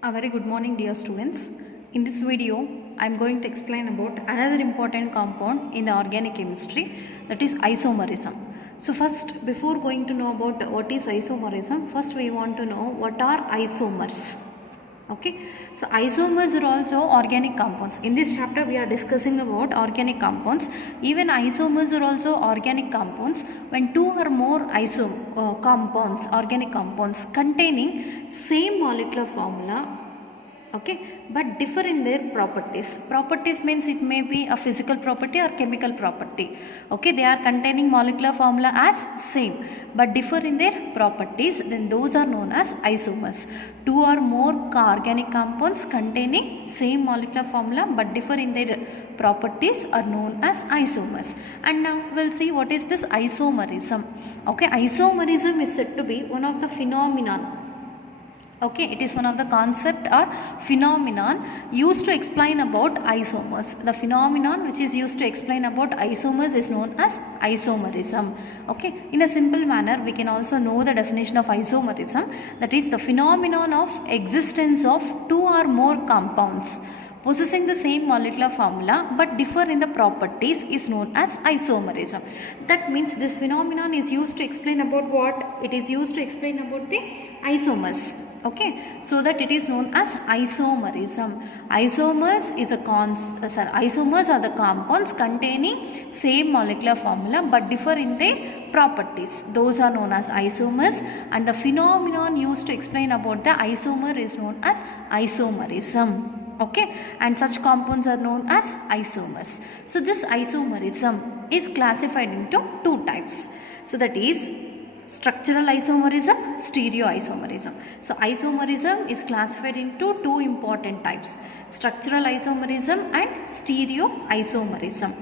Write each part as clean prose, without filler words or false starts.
A very good morning, dear students. In this video, I am going to explain about another important compound in the organic chemistry, that is isomerism. So first, before going to know about what is isomerism, first we want to know what are isomers. Okay, so isomers are also organic compounds. In this chapter we are discussing about organic compounds. Even isomers are also organic compounds when two or more organic compounds containing same molecular formula, okay, but differ in their properties means it may be a physical property or chemical property. Okay, they are containing molecular formula as same but differ in their properties, then those are known as isomers. Two or more organic compounds containing same molecular formula but differ in their properties are known as isomers. And now we'll see what is this isomerism. Okay, isomerism is said to be one of the phenomenon. Okay, it is one of the concept or phenomenon used to explain about isomers. The phenomenon which is used to explain about isomers is known as isomerism. Okay, in a simple manner we can also know the definition of isomerism, that is the phenomenon of existence of two or more compounds possessing the same molecular formula but differ in the properties is known as isomerism. That means this phenomenon is used to explain about what? It is used to explain about the isomers. Okay, so that it is known as isomerism. Isomers are the compounds containing same molecular formula but differ in their properties. Those are known as isomers, and the phenomenon used to explain about the isomer is known as isomerism. Okay, and such compounds are known as isomers. So this isomerism is classified into two types. So that is structural isomerism, stereoisomerism. So isomerism is classified into two important types, structural isomerism and stereoisomerism.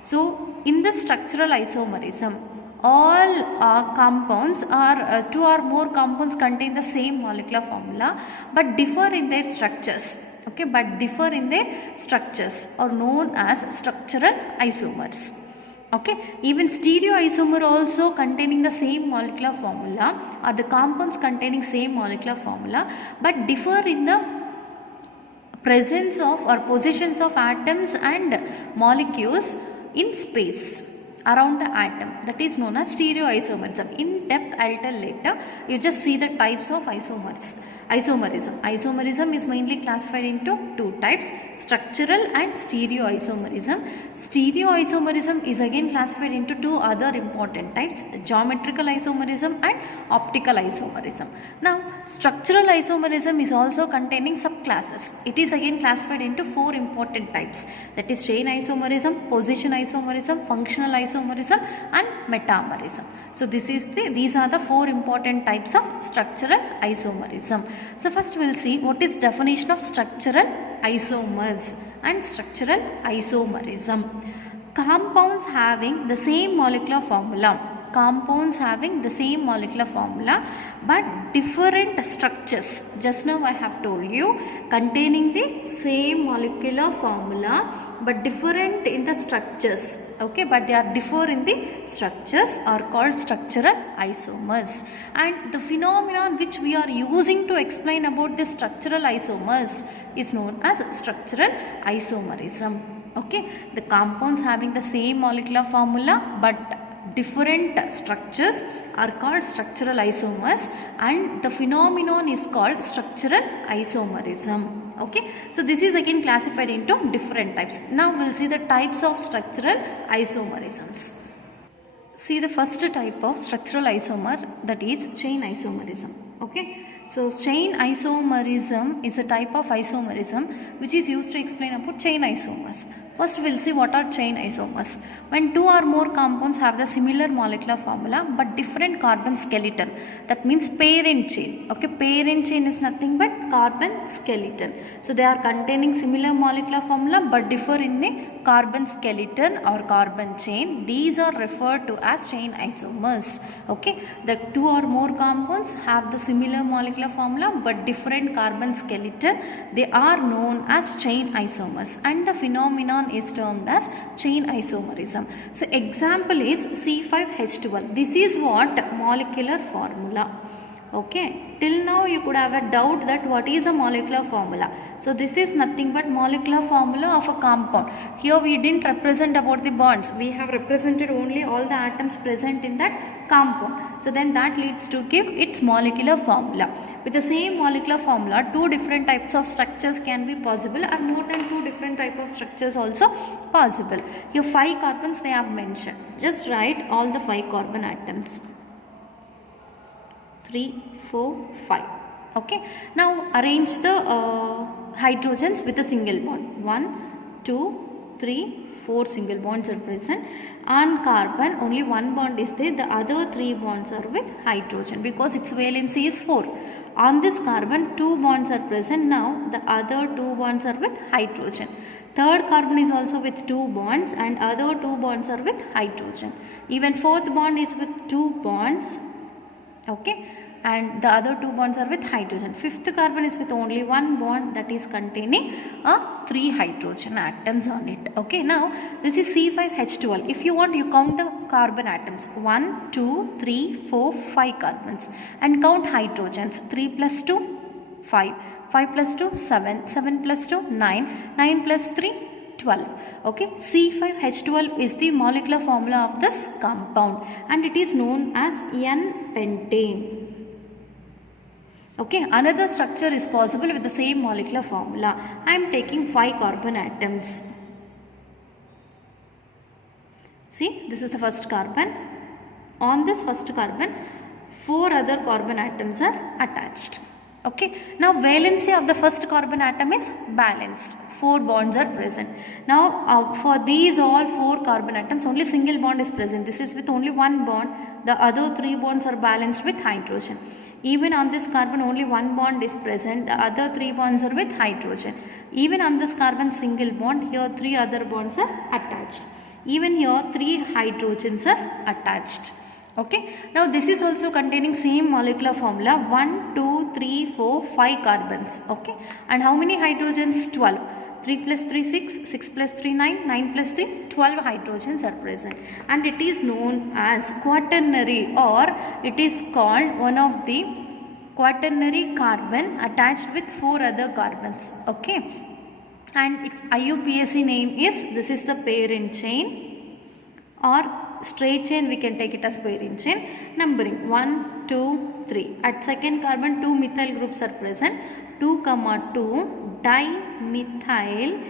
So in the structural isomerism, all compounds are two or more compounds contain the same molecular formula but differ in their structures. Okay, but differ in their structures are known as structural isomers. Okay, even stereoisomer also containing the same molecular formula are the compounds containing same molecular formula but differ in the presence of or positions of atoms and molecules in space around the atom. That is known as stereoisomerism. In depth I will tell later. You just see the types of isomerism. Isomerism is mainly classified into two types, structural and stereoisomerism. Stereoisomerism is again classified into two other important types, geometrical isomerism and optical isomerism. Now structural isomerism is also containing subclasses. It is again classified into four important types, that is chain isomerism, position isomerism, functional isomerism and metamerism. So these are the four important types of structural isomerism. So first we will see what is definition of structural isomers and structural isomerism. Compounds having the same molecular formula but different structures, just now I have told you, containing the same molecular formula but different in the structures. Okay, but they are differ in the structures are called structural isomers. And the phenomenon which we are using to explain about the structural isomers is known as structural isomerism. Okay, the compounds having the same molecular formula but different structures are called structural isomers, and the phenomenon is called structural isomerism. Okay, so this is again classified into different types. Now we will see the types of structural isomerisms. See the first type of structural isomer, that is chain isomerism. Okay, so chain isomerism is a type of isomerism which is used to explain about chain isomers. First we will see what are chain isomers. When two or more compounds have the similar molecular formula but different carbon skeleton, that means parent chain. Okay, parent chain is nothing but carbon skeleton. So they are containing similar molecular formula but differ in the carbon skeleton or carbon chain. These are referred to as chain isomers. Okay, the two or more compounds have the similar molecular formula but different carbon skeleton. They are known as chain isomers, and the phenomenon is termed as chain isomerism. So example is C5H12. This is what molecular formula. Okay, till now you could have a doubt that what is a molecular formula. So this is nothing but molecular formula of a compound. Here we didn't represent about the bonds, we have represented only all the atoms present in that compound. So then that leads to give its molecular formula. With the same molecular formula, two different types of structures can be possible, or more than two different type of structures also possible. Here 5 carbons they have mentioned. Just write all the 5 carbon atoms. 3, 4, 5. Okay. Now arrange the hydrogens with a single bond. 1, 2, 3, 4 single bonds are present. On carbon only one bond is there. The other 3 bonds are with hydrogen because its valency is 4. On this carbon 2 bonds are present. Now the other 2 bonds are with hydrogen. Third carbon is also with 2 bonds and other 2 bonds are with hydrogen. Even fourth bond is with 2 bonds. Okay, and the other 2 bonds are with hydrogen. Fifth carbon is with only 1 bond, that is containing 3 hydrogen atoms on it. Okay, now this is C5H12. If you want, you count the carbon atoms. 1, 2, 3, 4, 5 carbons and count hydrogens. 3 plus 2, 5. 5 plus 2, 7. 7 plus 2, 9. 9 plus 3, 12. Okay, C5H12 is the molecular formula of this compound and it is known as N-pentane. Okay, another structure is possible with the same molecular formula. I am taking 5 carbon atoms. See, this is the first carbon. On this first carbon, 4 other carbon atoms are attached. Okay, now valency of the first carbon atom is balanced. 4 bonds are present. Now for these all 4 carbon atoms only single bond is present. This is with only 1 bond. The other 3 bonds are balanced with hydrogen. Even on this carbon only 1 bond is present. The other 3 bonds are with hydrogen. Even on this carbon single bond, here 3 other bonds are attached. Even here 3 hydrogens are attached. Okay, now this is also containing same molecular formula. 1, 2, 3, 4, 5 carbons. Okay, and how many hydrogens? 12. 3 plus 3, 6, 6 plus 3, 9, 9 plus 3, 12 hydrogens are present. And it is known as quaternary, or it is called one of the quaternary carbon attached with 4 other carbons. Okay, and its IUPAC name is, this is the parent chain, or straight chain we can take it as parent chain. Numbering 1, 2, 3. At second carbon 2 methyl groups are present. 2, 2 dimethyl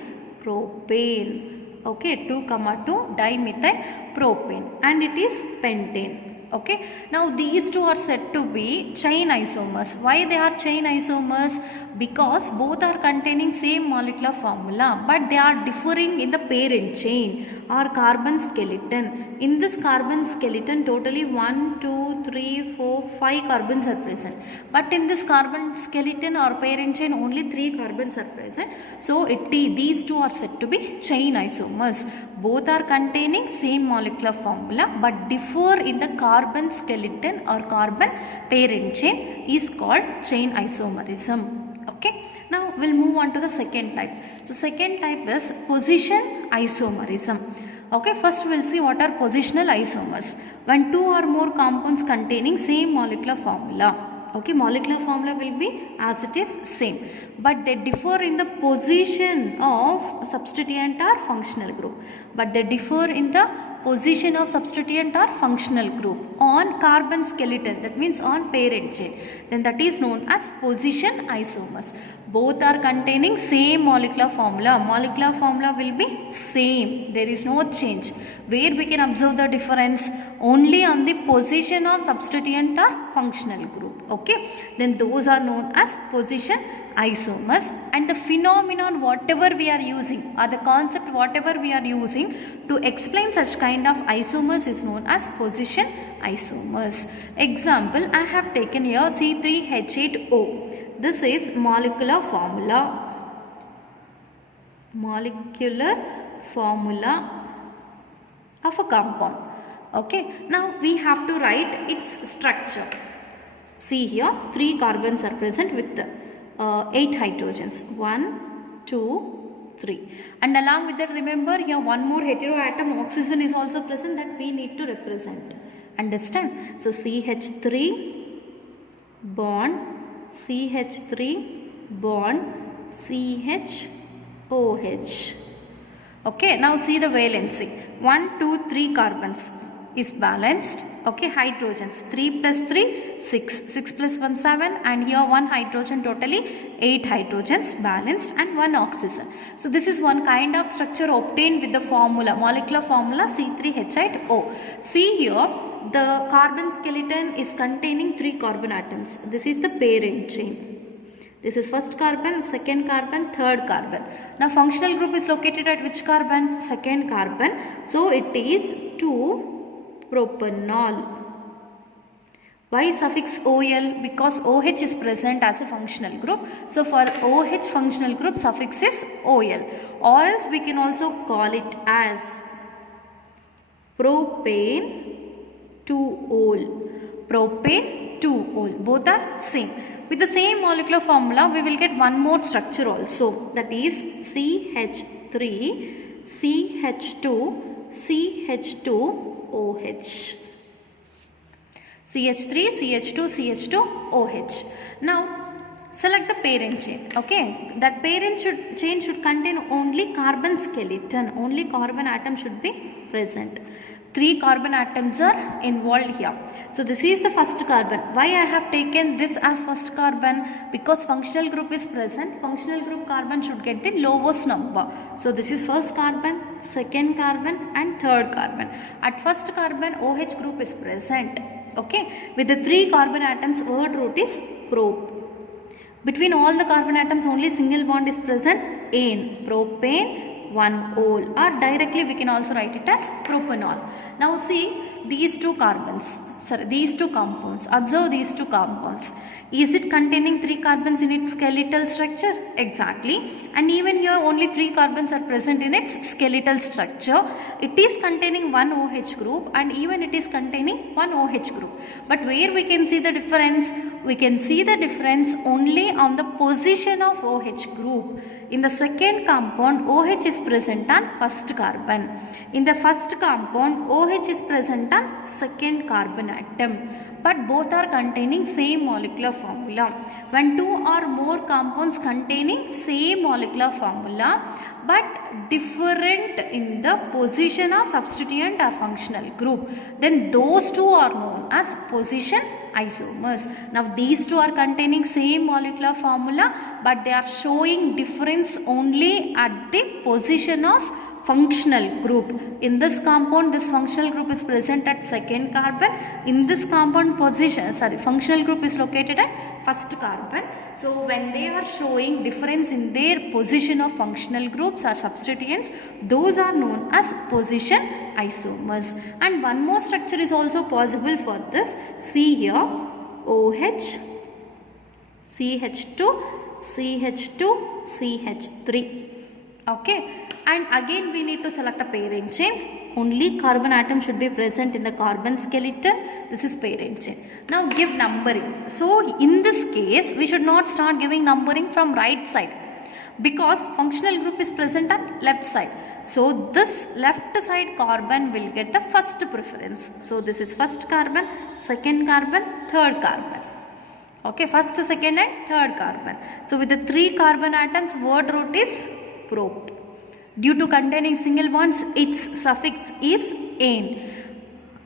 propane. Okay, 2, 2 dimethyl propane, and it is pentane. Okay, now these two are said to be chain isomers. Why they are chain isomers? Because both are containing same molecular formula, but they are differing in the parent chain or carbon skeleton. In this carbon skeleton, totally 1, 2, 3, 4, 5 carbons are present. But in this carbon skeleton or parent chain, only 3 carbons are present. So these two are said to be chain isomers. Both are containing same molecular formula, but differ in the carbon skeleton or carbon parent chain is called chain isomerism. Okay, now we'll move on to the second type. So second type is position isomerism. Okay, first we'll see what are positional isomers. When 2 or more compounds containing same molecular formula. Okay, molecular formula will be as it is same, but they differ in the position of substituent or functional group. But they differ in the position of substituent or functional group on carbon skeleton, that means on parent chain. Then that is known as position isomers. Both are containing same molecular formula. Molecular formula will be same. There is no change. Where we can observe the difference? Only on the position of substituent or functional group. Okay, then those are known as position isomers, and the phenomenon whatever we are using, or the concept whatever we are using to explain such kind of isomers is known as position isomers. Example, I have taken here C3H8O. This is molecular formula. Molecular formula of a compound. Okay, now we have to write its structure. See here, 3 carbons are present with 8 hydrogens. 1, 2, 3. And along with that, remember here one more heteroatom oxygen is also present that we need to represent. Understand? So CH3 bond CH3 bond CHOH. Okay, now see the valency. 1, 2, 3 carbons is balanced. Okay, hydrogens 3 plus 3 6, 6 plus 1 7, and here 1 hydrogen, totally 8 hydrogens balanced, and 1 oxygen. So this is one kind of structure obtained with the formula, molecular formula C3H8O. See here, the carbon skeleton is containing 3 carbon atoms. This is the parent chain. This is first carbon, second carbon, third carbon. Now functional group is located at which carbon? Second carbon. So it is 2-propanol. Why suffix OL? Because OH is present as a functional group. So for OH functional group, suffix is OL. Or else we can also call it as propane 2-ol. Propane 2-ol. Both are same. With the same molecular formula, we will get one more structure also. That is CH3, CH2, CH2OH. CH3, CH2, CH2OH. Now select the parent chain. Okay, that parent chain should contain only carbon skeleton. Only carbon atom should be present. 3 carbon atoms are involved here. So this is the first carbon. Why I have taken this as first carbon? Because functional group is present. Functional group carbon should get the lowest number. So this is first carbon, second carbon, and third carbon. At first carbon, OH group is present. Okay, with the 3 carbon atoms, word root is prop. Between all the carbon atoms, only single bond is present. Ane, propane 1-ol, or directly we can also write it as propanol. Now see these 2 carbons, these 2 compounds. Observe these 2 compounds. Is it containing 3 carbons in its skeletal structure? Exactly. And even here only 3 carbons are present in its skeletal structure. It is containing 1 OH group, and even it is containing 1 OH group. But where we can see the difference? We can see the difference only on the position of OH group. In the second compound, OH is present on first carbon. In the first compound, OH is present on second carbon atom. But both are containing same molecular formula. When 2 or more compounds containing same molecular formula but different in the position of substituent or functional group, then those 2 are known as position isomers. Now these 2 are containing same molecular formula, but they are showing difference only at the position of functional group. In this compound, this functional group is present at second carbon. In this compound functional group is located at first carbon. So when they are showing difference in their position of functional groups or substituents, those are known as position isomers. And one more structure is also possible for this. See here, OH, CH2, CH2, CH3. Okay, and again we need to select a parent chain. Only carbon atom should be present in the carbon skeleton. This is parent chain. Now give numbering. So in this case, we should not start giving numbering from right side, because functional group is present on left side. So this left side carbon will get the first preference. So this is first carbon, second carbon, third carbon. Okay, first, second and third carbon. So with the 3 carbon atoms, word root is prop. Due to containing single bonds, its suffix is ane.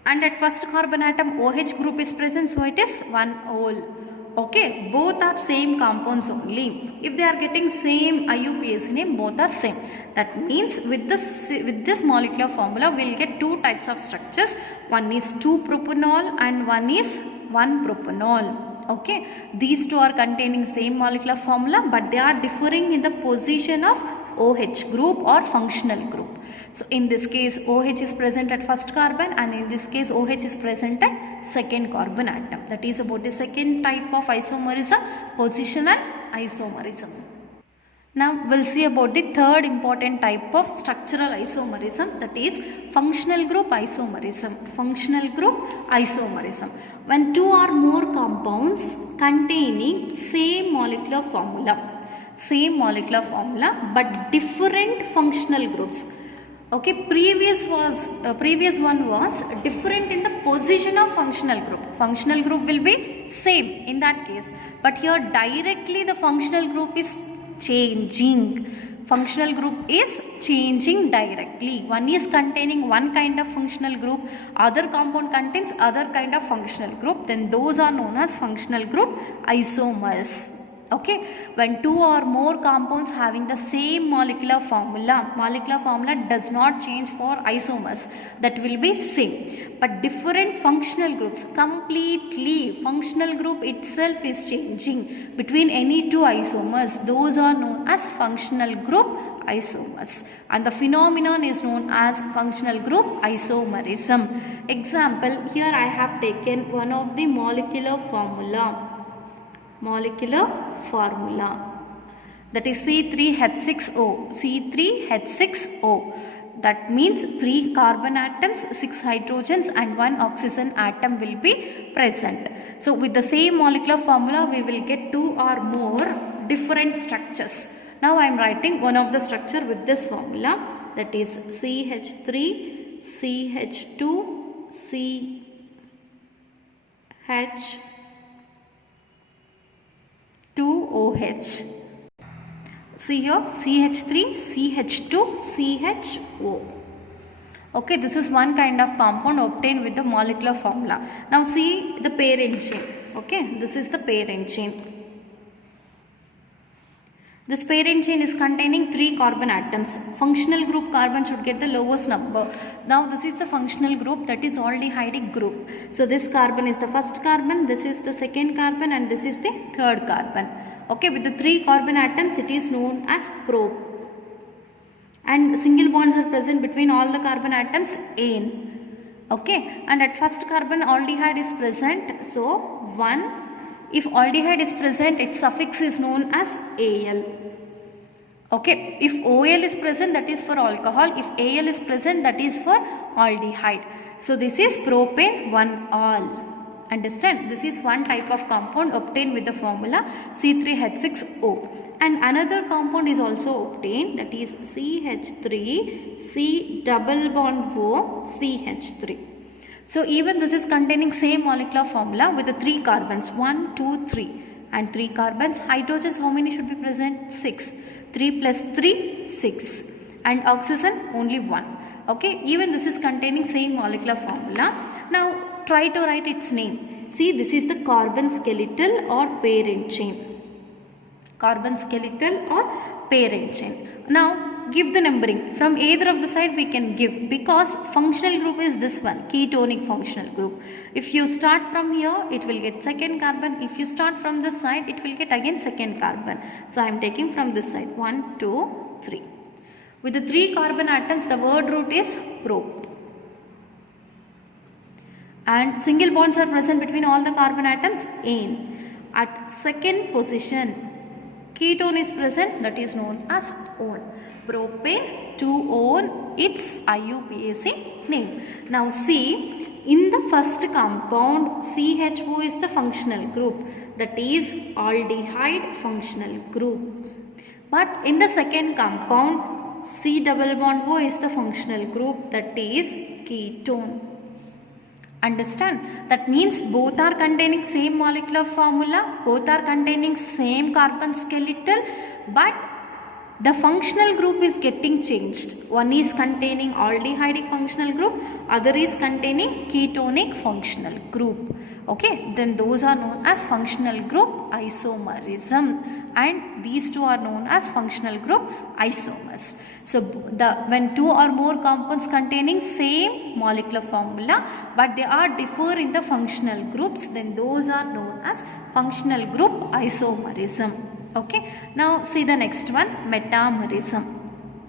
And at first carbon atom, OH group is present, so it is 1-ol. Okay, both are same compounds only. If they are getting same IUPAC name, both are same. That means with this molecular formula, we will get 2 types of structures. One is 2-propanol and one is 1-propanol. Okay, these 2 are containing same molecular formula, but they are differing in the position of OH group or functional group. So in this case, OH is present at first carbon, and in this case OH is present at second carbon atom. That is about the second type of isomerism, positional isomerism. Now we'll see about the third important type of structural isomerism, that is functional group isomerism. Functional group isomerism. When 2 or more compounds containing same molecular formula but different functional groups. Okay, previous one was different in the position of functional group. functional group will be same in that case. But here directly the functional group is changing. Functional group is changing directly. One is containing one kind of functional group, other compound contains other kind of functional group, then those are known as functional group isomers. Okay, when two or more compounds having the same molecular formula does not change for isomers, that will be same. But different functional groups, completely functional group itself is changing between any two isomers, those are known as functional group isomers, and the phenomenon is known as functional group isomerism. Example, here I have taken one of the molecular formula, that is C3H6O. C3H6O, that means 3 carbon atoms, 6 hydrogens and 1 oxygen atom will be present. So with the same molecular formula we will get 2 or more different structures. Now I am writing one of the structure with this formula, that is CH3 CH2 CH 2OH. See here, CH3, CH2, CHO. Okay, this is one kind of compound obtained with the molecular formula. Now see the parent chain. Okay, this is the parent chain. This parent chain is containing 3 carbon atoms. Functional group carbon should get the lowest number. Now this is the functional group, that is aldehydic group. So this carbon is the first carbon, this is the second carbon and this is the third carbon. Okay, with the 3 carbon atoms it is known as prop. And single bonds are present between all the carbon atoms ane. Okay, and at first carbon aldehyde is present, so 1. If aldehyde is present, its suffix is known as Al. Okay, if OL is present, that is for alcohol. If Al is present, that is for aldehyde. So this is propane 1-al. Understand? This is one type of compound obtained with the formula C3H6O. And another compound is also obtained, that is CH3 C double bond O CH3. So even this is containing same molecular formula with the 3 carbons, 1, 2, 3 and 3 carbons. Hydrogens, how many should be present? 6. 3 plus 3, 6 and oxygen only 1. Okay, even this is containing same molecular formula. Now try to write its name. See, this is the carbon skeletal or parent chain. Carbon skeletal or parent chain. Now give the numbering. From either of the side we can give, because functional group is this one, ketonic functional group. If you start from here, it will get second carbon. If you start from this side, it will get again second carbon. So I am taking from this side 1, 2, 3. With the 3 carbon atoms, the word root is prop. And single bonds are present between all the carbon atoms ane. At second position, ketone is present, that is known as one. Propane 2-one, its IUPAC name. Now see, in the first compound CHO is the functional group, that is aldehyde functional group. But in the second compound C double bond O is the functional group, that is ketone. Understand? That means both are containing same molecular formula, both are containing same carbon skeletal, but the functional group is getting changed. One is containing aldehydic functional group, other is containing ketonic functional group. Okay, then those are known as functional group isomerism, and these two are known as functional group isomers. So when 2 or more compounds containing same molecular formula but they are differ in the functional groups, then those are known as functional group isomerism. Okay, now see the next one, metamerism.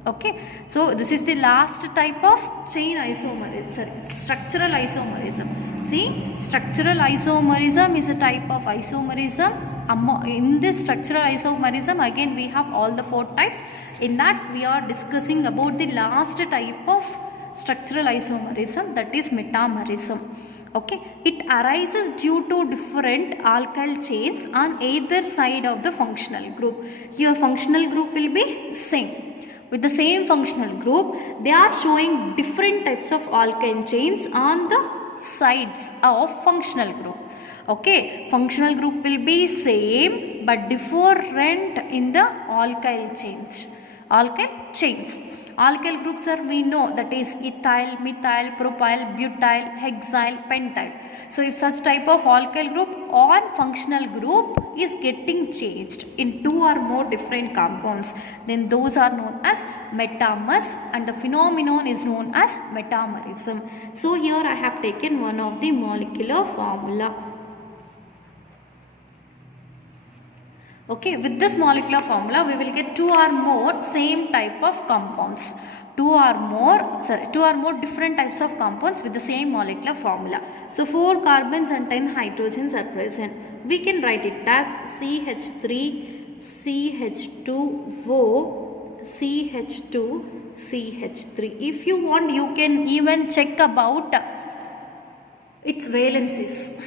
Okay, so this is the last type of chain isomerism, sorry, structural isomerism. See, structural isomerism is a type of isomerism. In this structural isomerism, again we have all the 4 types. In that we are discussing about the last type of structural isomerism, that is metamerism. Okay, it arises due to different alkyl chains on either side of the functional group. Here functional group will be same. With the same functional group, they are showing different types of alkyl chains on the sides of functional group. Okay, functional group will be same but different in the alkyl chains. Alkyl chains. Alkyl groups are, we know, that is ethyl, methyl, propyl, butyl, hexyl, pentyl. So if such type of alkyl group or functional group is getting changed in two or more different compounds, then those are known as metamers, and the phenomenon is known as metamerism. So here I have taken one of the molecular formula. Okay, with this molecular formula we will get two or more same type of compounds. Two or more different types of compounds with the same molecular formula. So 4 carbons and 10 hydrogens are present. We can write it as CH3, CH2O, CH2, CH3. If you want, you can even check about its valencies.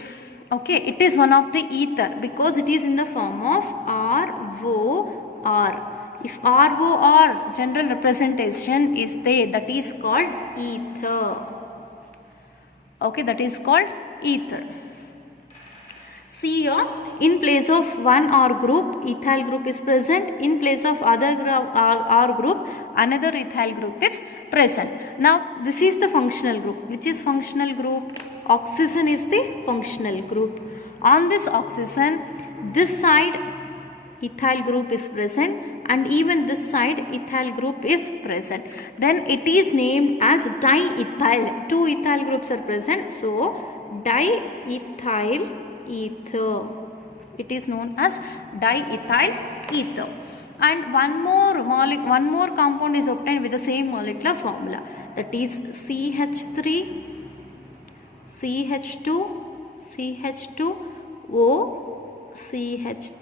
Okay, it is one of the ether because it is in the form of ROR. If ROR general representation is there, that is called ether. Okay, that is called ether. See here, in place of one R group, ethyl group is present. In place of other R group, another ethyl group is present. Now, this is the functional group. Which is functional group? Oxygen is the functional group. On this oxygen, this side ethyl group is present and even this side ethyl group is present. Then it is named as diethyl. Two ethyl groups are present. So, diethyl ether. It is known as diethyl ether. And one more compound is obtained with the same molecular formula. That is CH3, CH2, CH2O, CH3.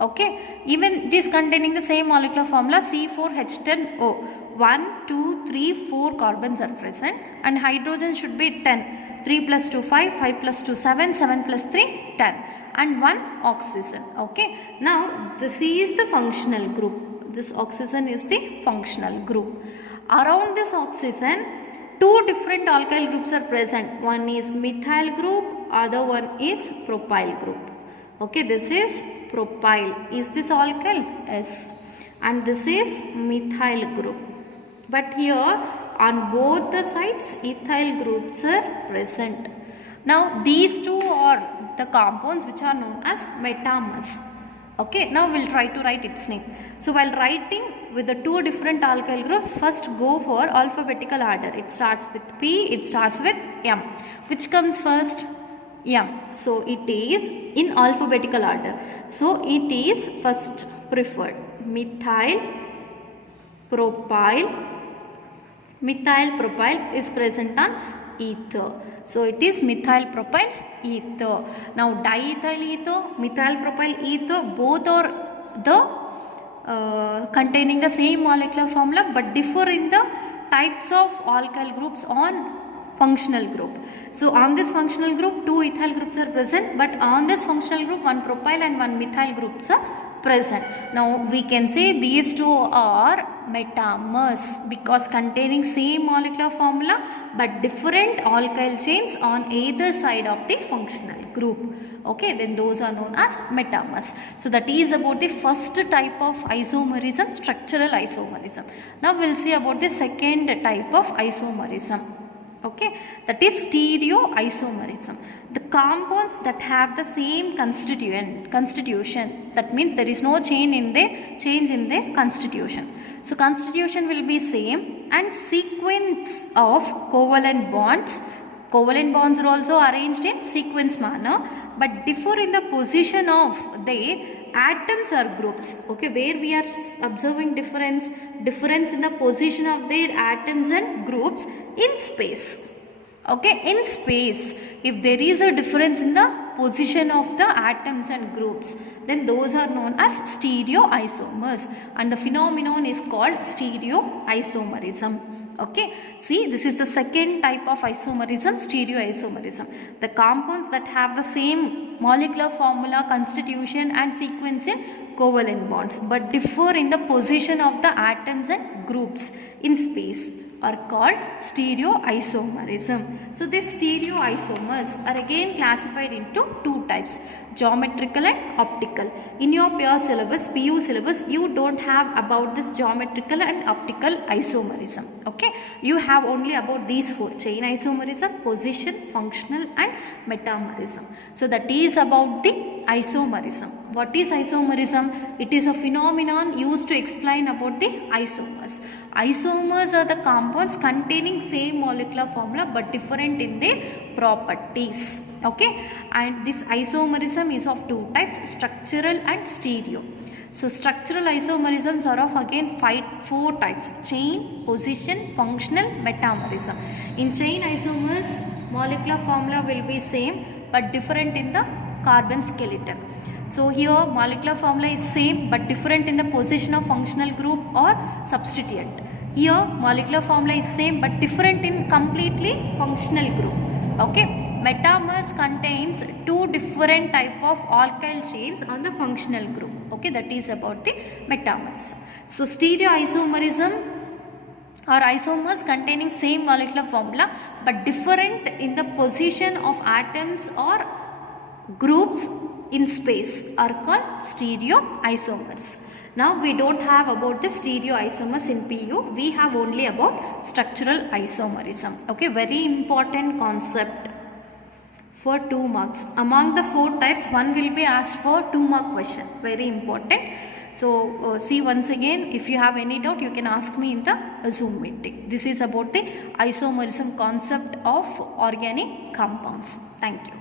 Okay, even it is containing the same molecular formula C4H10O. 1, 2, 3, 4 carbons are present and hydrogen should be 10. 3 plus 2, 5, 5 plus 2, 7, 7 plus 3, 10 and 1 oxygen. Okay, now this is the functional group. This oxygen is the functional group. Around this oxygen, two different alkyl groups are present. One is methyl group, other one is propyl group. Okay, this is propyl. Is this alkyl? Yes. And this is methyl group. But here on both the sides ethyl groups are present. Now these two are the compounds which are known as metamers. Okay, now we will try to write its name. So while writing with the two different alkyl groups, first go for alphabetical order. It starts with P, it starts with M. Which comes first? M. So it is in alphabetical order. So it is first preferred. Methyl propyl. Methyl propyl is present on ether. So it is methyl propyl ether. Now diethyl ether, methyl propyl ether, both are the containing the same molecular formula but differ in the types of alkyl groups on functional group. So on this functional group, two ethyl groups are present, but on this functional group, one propyl and one methyl groups are present. Now we can say these two are metamers because containing same molecular formula but different alkyl chains on either side of the functional group. Okay, then those are known as metamers. So that is about the first type of isomerism, structural isomerism. Now we will see about the second type of isomerism. Okay, that is stereoisomerism. The compounds that have the same constitution, that means there is no change in their constitution. So constitution will be same and sequence of covalent bonds. Covalent bonds are also arranged in sequence manner but differ in the position of their atoms or groups. Okay, where we are observing difference in the position of their atoms and groups in space. Okay, in space, if there is a difference in the position of the atoms and groups, then those are known as stereoisomers and the phenomenon is called stereoisomerism. Okay, see, this is the second type of isomerism, stereoisomerism. The compounds that have the same molecular formula, constitution and sequence in covalent bonds but differ in the position of the atoms and groups in space. are called stereoisomerism. So these stereoisomers are again classified into two types, geometrical and optical. In your pure syllabus, PU syllabus, you don't have about this geometrical and optical isomerism. Okay, you have only about these four: chain isomerism, position, functional and metamerism. So that is about the isomerism. What is isomerism? It is a phenomenon used to explain about the isomers. Isomers are the compounds containing same molecular formula but different in their properties. Okay, and this isomerism is of two types, structural and stereo. So structural isomerisms are of again four types: chain, position, functional, metamerism. In chain isomers, molecular formula will be same but different in the carbon skeleton. So here molecular formula is same but different in the position of functional group or substituent. Here molecular formula is same but different in completely functional group. Okay, metamers contains two different type of alkyl chains on the functional group. Okay, that is about the metamerism. So stereoisomerism are isomers containing same molecular formula but different in the position of atoms or groups in space are called stereoisomers. Now we don't have about the stereoisomers in PU, we have only about structural isomerism. Okay, very important concept for 2 marks. Among the 4 types, one will be asked for 2 mark question, very important. So see once again, if you have any doubt you can ask me in the Zoom meeting. This is about the isomerism concept of organic compounds. Thank you.